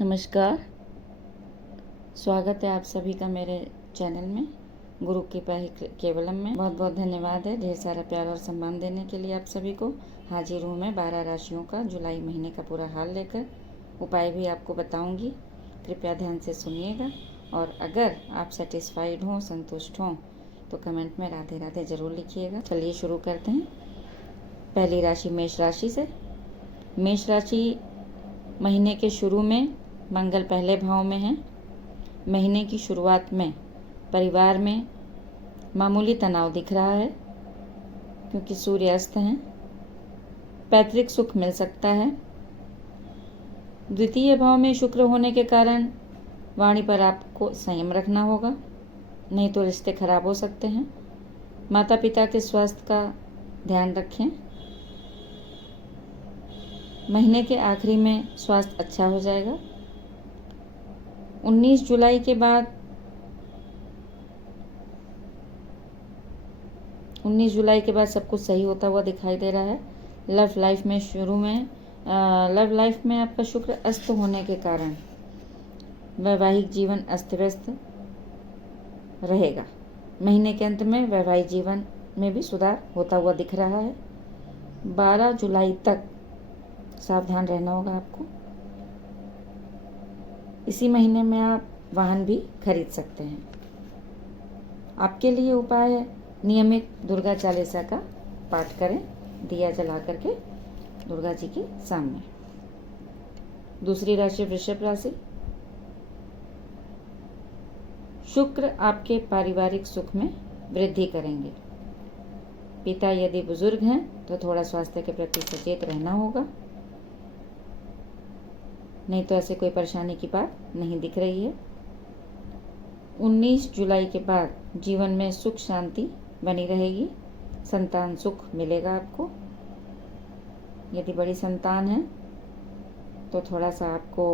नमस्कार। स्वागत है आप सभी का मेरे चैनल में, गुरु कृपा ही केवलम में। बहुत बहुत धन्यवाद है ढेर सारा प्यार और सम्मान देने के लिए। आप सभी को हाजिर हूँ मैं 12 राशियों का जुलाई महीने का पूरा हाल लेकर। उपाय भी आपको बताऊंगी, कृपया ध्यान से सुनिएगा। और अगर आप सेटिस्फाइड हों, संतुष्ट हों, तो कमेंट में राधे राधे ज़रूर लिखिएगा। चलिए शुरू करते हैं। पहली राशि मेष राशि से। मेष राशि महीने के शुरू में मंगल पहले भाव में है। महीने की शुरुआत में परिवार में मामूली तनाव दिख रहा है क्योंकि सूर्य अस्त हैं। पैतृक सुख मिल सकता है। द्वितीय भाव में शुक्र होने के कारण वाणी पर आपको संयम रखना होगा, नहीं तो रिश्ते खराब हो सकते हैं। माता पिता के स्वास्थ्य का ध्यान रखें। महीने के आखिरी में स्वास्थ्य अच्छा हो जाएगा। 19 जुलाई के बाद 19 जुलाई के बाद सब कुछ सही होता हुआ दिखाई दे रहा है। लव लाइफ में आपका शुक्र अस्त होने के कारण वैवाहिक जीवन अस्त व्यस्त रहेगा। महीने के अंत में वैवाहिक जीवन में भी सुधार होता हुआ दिख रहा है। 12 जुलाई तक सावधान रहना होगा आपको। इसी महीने में आप वाहन भी खरीद सकते हैं। आपके लिए उपाय है नियमित दुर्गा चालीसा का पाठ करें, दिया जला करके दुर्गा जी के सामने। दूसरी राशि वृषभ राशि। शुक्र आपके पारिवारिक सुख में वृद्धि करेंगे। पिता यदि बुजुर्ग हैं तो थोड़ा स्वास्थ्य के प्रति सचेत रहना होगा, नहीं तो ऐसे कोई परेशानी की बात नहीं दिख रही है। 19 जुलाई के बाद जीवन में सुख शांति बनी रहेगी। संतान सुख मिलेगा आपको। यदि बड़ी संतान है तो थोड़ा सा आपको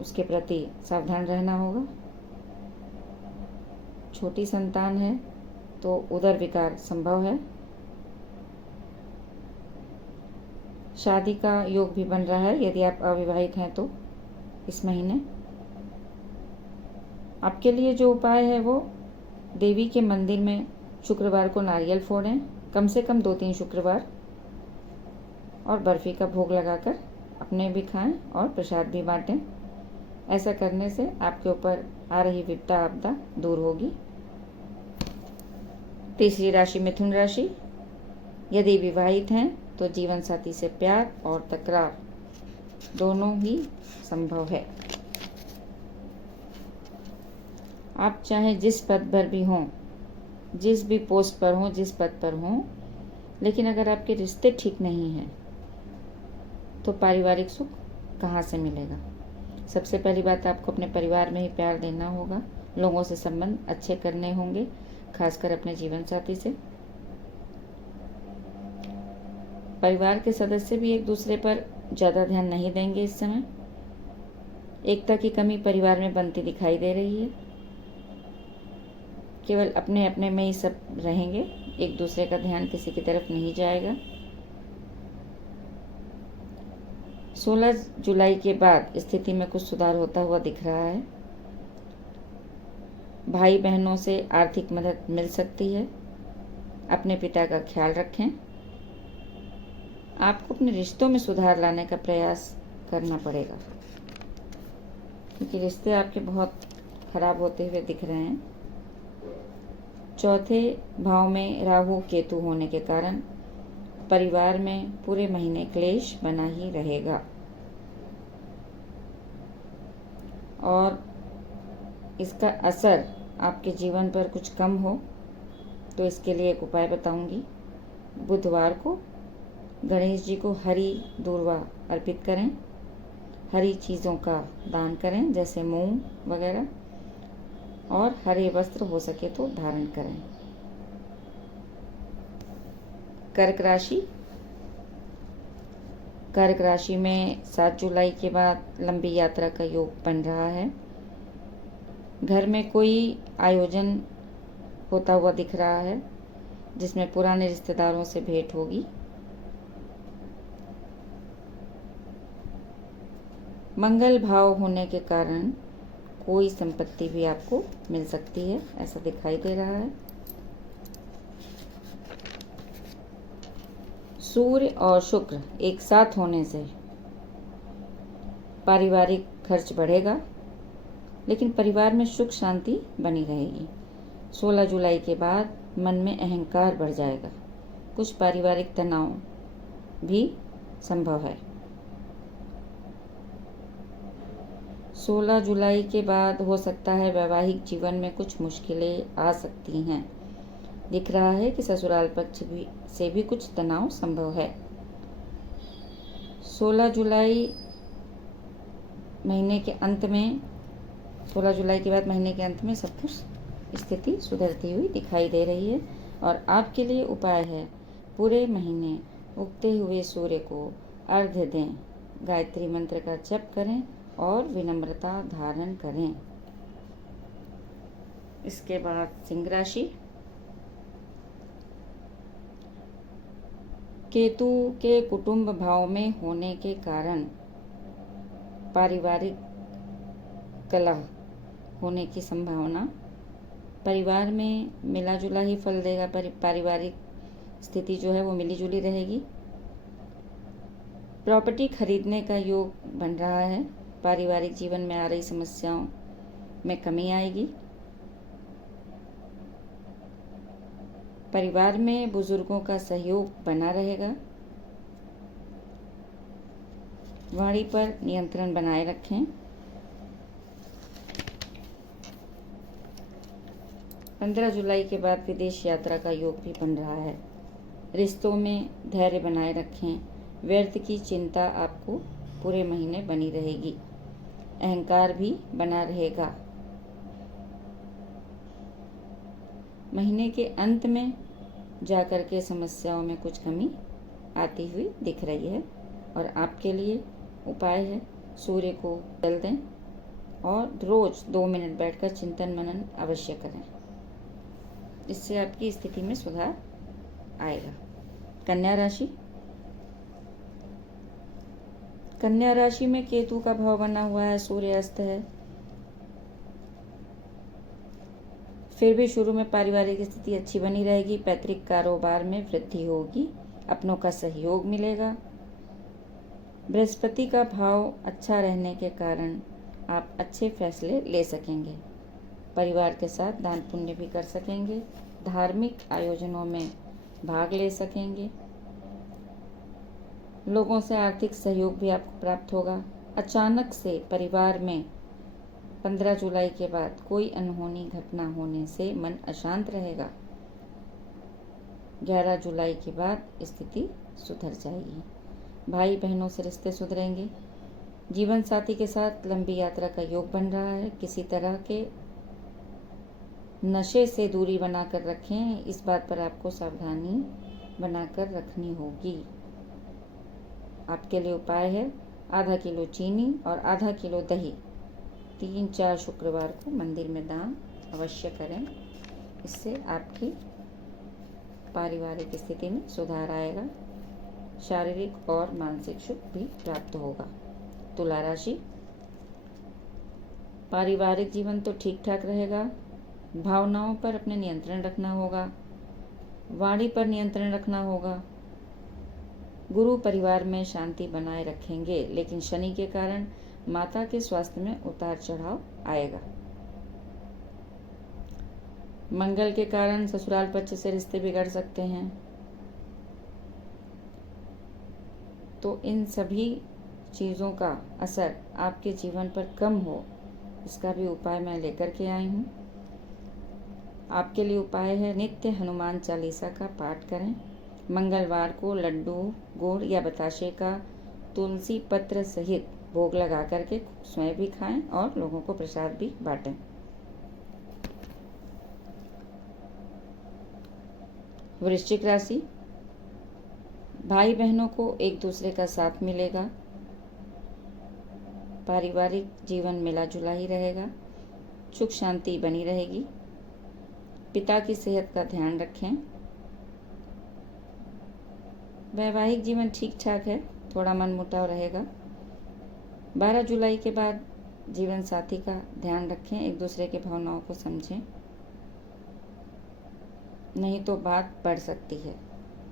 उसके प्रति सावधान रहना होगा। छोटी संतान है तो उदर विकार संभव है। शादी का योग भी बन रहा है यदि आप अविवाहित हैं तो इस महीने। आपके लिए जो उपाय है वो देवी के मंदिर में शुक्रवार को नारियल फोड़ें, कम से कम 2-3 शुक्रवार, और बर्फ़ी का भोग लगाकर अपने भी खाएं और प्रसाद भी बांटें। ऐसा करने से आपके ऊपर आ रही विपदा आपदा दूर होगी। तीसरी राशि मिथुन राशि। यदि विवाहित हैं तो जीवन साथी से प्यार और तकरार दोनों ही संभव है। आप चाहे जिस पद पर भी हों, जिस भी पोस्ट पर हों, जिस पद पर हों, लेकिन अगर आपके रिश्ते ठीक नहीं हैं तो पारिवारिक सुख कहाँ से मिलेगा। सबसे पहली बात, आपको अपने परिवार में ही प्यार देना होगा। लोगों से संबंध अच्छे करने होंगे, खासकर अपने जीवन साथी से। परिवार के सदस्य भी एक दूसरे पर ज़्यादा ध्यान नहीं देंगे इस समय। एकता की कमी परिवार में बनती दिखाई दे रही है। केवल अपने अपने में ही सब रहेंगे, एक दूसरे का ध्यान किसी की तरफ नहीं जाएगा। 16 जुलाई के बाद स्थिति में कुछ सुधार होता हुआ दिख रहा है। भाई बहनों से आर्थिक मदद मिल सकती है। अपने पिता का ख्याल रखें। आपको अपने रिश्तों में सुधार लाने का प्रयास करना पड़ेगा क्योंकि रिश्ते आपके बहुत खराब होते हुए दिख रहे हैं। चौथे भाव में राहु केतु होने के कारण परिवार में पूरे महीने क्लेश बना ही रहेगा और इसका असर आपके जीवन पर कुछ कम हो तो इसके लिए एक उपाय बताऊंगी। बुधवार को गणेश जी को हरी दूर्वा अर्पित करें। हरी चीज़ों का दान करें जैसे मूंग वगैरह, और हरे वस्त्र हो सके तो धारण करें। कर्क राशि। कर्क राशि में 7 जुलाई के बाद लंबी यात्रा का योग बन रहा है। घर में कोई आयोजन होता हुआ दिख रहा है जिसमें पुराने रिश्तेदारों से भेंट होगी। मंगल भाव होने के कारण कोई संपत्ति भी आपको मिल सकती है, ऐसा दिखाई दे रहा है। सूर्य और शुक्र एक साथ होने से पारिवारिक खर्च बढ़ेगा, लेकिन परिवार में सुख शांति बनी रहेगी। 16 जुलाई के बाद मन में अहंकार बढ़ जाएगा, कुछ पारिवारिक तनाव भी संभव है। 16 जुलाई के बाद हो सकता है वैवाहिक जीवन में कुछ मुश्किलें आ सकती हैं। दिख रहा है कि ससुराल पक्ष से भी कुछ तनाव संभव है। 16 जुलाई महीने के अंत में 16 जुलाई के बाद महीने के अंत में सब कुछ स्थिति सुधरती हुई दिखाई दे रही है। और आपके लिए उपाय है, पूरे महीने उगते हुए सूर्य को अर्घ्य दें, गायत्री मंत्र का जप करें और विनम्रता धारण करें। इसके बाद सिंह राशि। केतु के कुटुंब भाव में होने के कारण पारिवारिक कलह होने की संभावना, परिवार में मिला जुला ही फल देगा। पारिवारिक स्थिति जो है वो मिली जुली रहेगी। प्रॉपर्टी खरीदने का योग बन रहा है। पारिवारिक जीवन में आ रही समस्याओं में कमी आएगी। परिवार में बुजुर्गों का सहयोग बना रहेगा। वाणी पर नियंत्रण बनाए रखें। 15 जुलाई के बाद विदेश यात्रा का योग भी बन रहा है। रिश्तों में धैर्य बनाए रखें। व्यर्थ की चिंता आपको पूरे महीने बनी रहेगी। अहंकार भी बना रहेगा। महीने के अंत में जाकर के समस्याओं में कुछ कमी आती हुई दिख रही है। और आपके लिए उपाय है, सूर्य को जल दें और रोज 2 मिनट बैठकर चिंतन मनन अवश्य करें। इससे आपकी स्थिति में सुधार आएगा। कन्या राशि। कन्या राशि में केतु का भाव बना हुआ है, सूर्य अस्त है। फिर भी शुरू में पारिवारिक स्थिति अच्छी बनी रहेगी। पैतृक कारोबार में वृद्धि होगी। अपनों का सहयोग मिलेगा। बृहस्पति का भाव अच्छा रहने के कारण आप अच्छे फैसले ले सकेंगे। परिवार के साथ दान पुण्य भी कर सकेंगे। धार्मिक आयोजनों में भाग ले सकेंगे। लोगों से आर्थिक सहयोग भी आपको प्राप्त होगा। अचानक से परिवार में 15 जुलाई के बाद कोई अनहोनी घटना होने से मन अशांत रहेगा। 11 जुलाई के बाद स्थिति सुधर जाएगी। भाई बहनों से रिश्ते सुधरेंगे। जीवन साथी के साथ लंबी यात्रा का योग बन रहा है। किसी तरह के नशे से दूरी बनाकर रखें, इस बात पर आपको सावधानी बनाकर रखनी होगी। आपके लिए उपाय है, आधा किलो चीनी और आधा किलो दही 3-4 शुक्रवार को मंदिर में दान अवश्य करें। इससे आपकी पारिवारिक स्थिति में सुधार आएगा। शारीरिक और मानसिक सुख भी प्राप्त होगा। तुला राशि। पारिवारिक जीवन तो ठीक ठाक रहेगा। भावनाओं पर अपने नियंत्रण रखना होगा। वाणी पर नियंत्रण रखना होगा। गुरु परिवार में शांति बनाए रखेंगे, लेकिन शनि के कारण माता के स्वास्थ्य में उतार चढ़ाव आएगा। मंगल के कारण ससुराल पक्ष से रिश्ते बिगड़ सकते हैं। तो इन सभी चीज़ों का असर आपके जीवन पर कम हो, इसका भी उपाय मैं लेकर के आई हूँ। आपके लिए उपाय है, नित्य हनुमान चालीसा का पाठ करें। मंगलवार को लड्डू, गुड़ या बताशे का तुलसी पत्र सहित भोग लगा करके स्वयं भी खाएं और लोगों को प्रसाद भी बांटें। वृश्चिक राशि। भाई बहनों को एक दूसरे का साथ मिलेगा। पारिवारिक जीवन मिला जुला ही रहेगा। सुख शांति बनी रहेगी। पिता की सेहत का ध्यान रखें। वैवाहिक जीवन ठीक ठाक है, थोड़ा मनमुटाव रहेगा। 12 जुलाई के बाद जीवन साथी का ध्यान रखें, एक दूसरे की भावनाओं को समझें, नहीं तो बात बढ़ सकती है।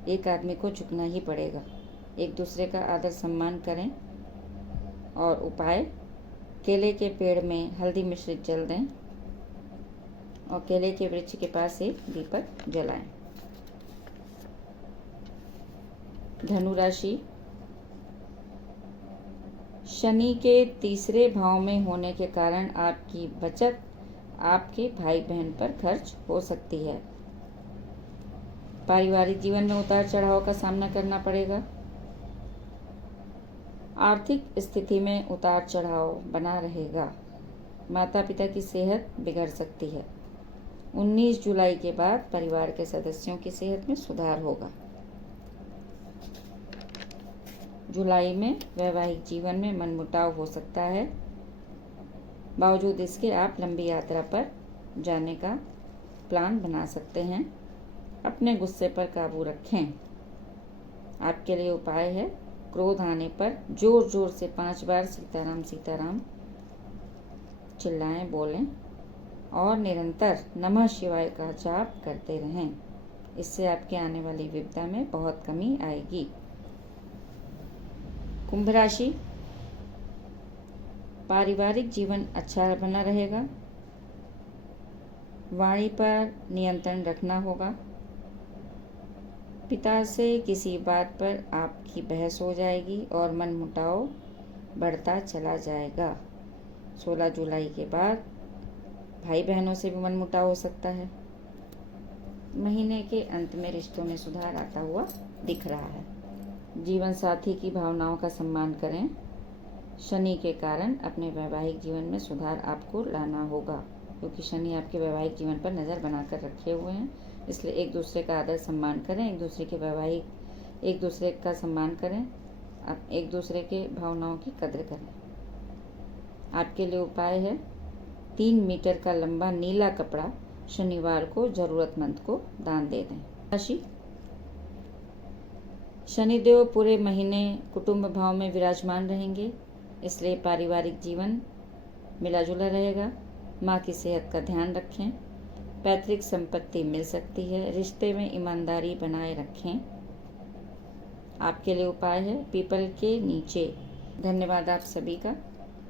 एक आदमी को झुकना ही पड़ेगा। एक दूसरे का आदर सम्मान करें। और उपाय, केले के पेड़ में हल्दी मिश्रित जल दें और केले के वृक्ष के पास एक दीपक जलाएं। धनु राशि, शनि के तीसरे भाव में होने के कारण आपकी बचत आपके भाई बहन पर खर्च हो सकती है। पारिवारिक जीवन में उतार चढ़ाव का सामना करना पड़ेगा। आर्थिक स्थिति में उतार चढ़ाव बना रहेगा। माता पिता की सेहत बिगड़ सकती है। 19 जुलाई के बाद परिवार के सदस्यों की सेहत में सुधार होगा। जुलाई में वैवाहिक जीवन में मनमुटाव हो सकता है। बावजूद इसके आप लंबी यात्रा पर जाने का प्लान बना सकते हैं। अपने गुस्से पर काबू रखें। आपके लिए उपाय है, क्रोध आने पर जोर जोर से 5 बार सीताराम सीताराम चिल्लाएं, बोलें और निरंतर नमः शिवाय का जाप करते रहें। इससे आपके आने वाली विपदा में बहुत कमी आएगी। कुंभ राशि, पारिवारिक जीवन अच्छा बना रहेगा। वाणी पर नियंत्रण रखना होगा। पिता से किसी बात पर आपकी बहस हो जाएगी और मनमुटाव बढ़ता चला जाएगा। 16 जुलाई के बाद भाई बहनों से भी मनमुटाव हो सकता है। महीने के अंत में रिश्तों में सुधार आता हुआ दिख रहा है। जीवन साथी की भावनाओं का सम्मान करें। शनि के कारण अपने वैवाहिक जीवन में सुधार आपको लाना होगा, क्योंकि शनि आपके वैवाहिक जीवन पर नज़र बनाकर रखे हुए हैं। इसलिए एक दूसरे का आदर सम्मान करें, एक दूसरे का सम्मान करें, एक दूसरे के भावनाओं की कद्र करें। आपके लिए उपाय है, 3 मीटर का लंबा नीला कपड़ा शनिवार को जरूरतमंद को दान दे दें। राशि, शनिदेव पूरे महीने कुटुंब भाव में विराजमान रहेंगे, इसलिए पारिवारिक जीवन मिला जुला रहेगा। माँ की सेहत का ध्यान रखें। पैतृक संपत्ति मिल सकती है। रिश्ते में ईमानदारी बनाए रखें। आपके लिए उपाय है, पीपल के नीचे। धन्यवाद आप सभी का।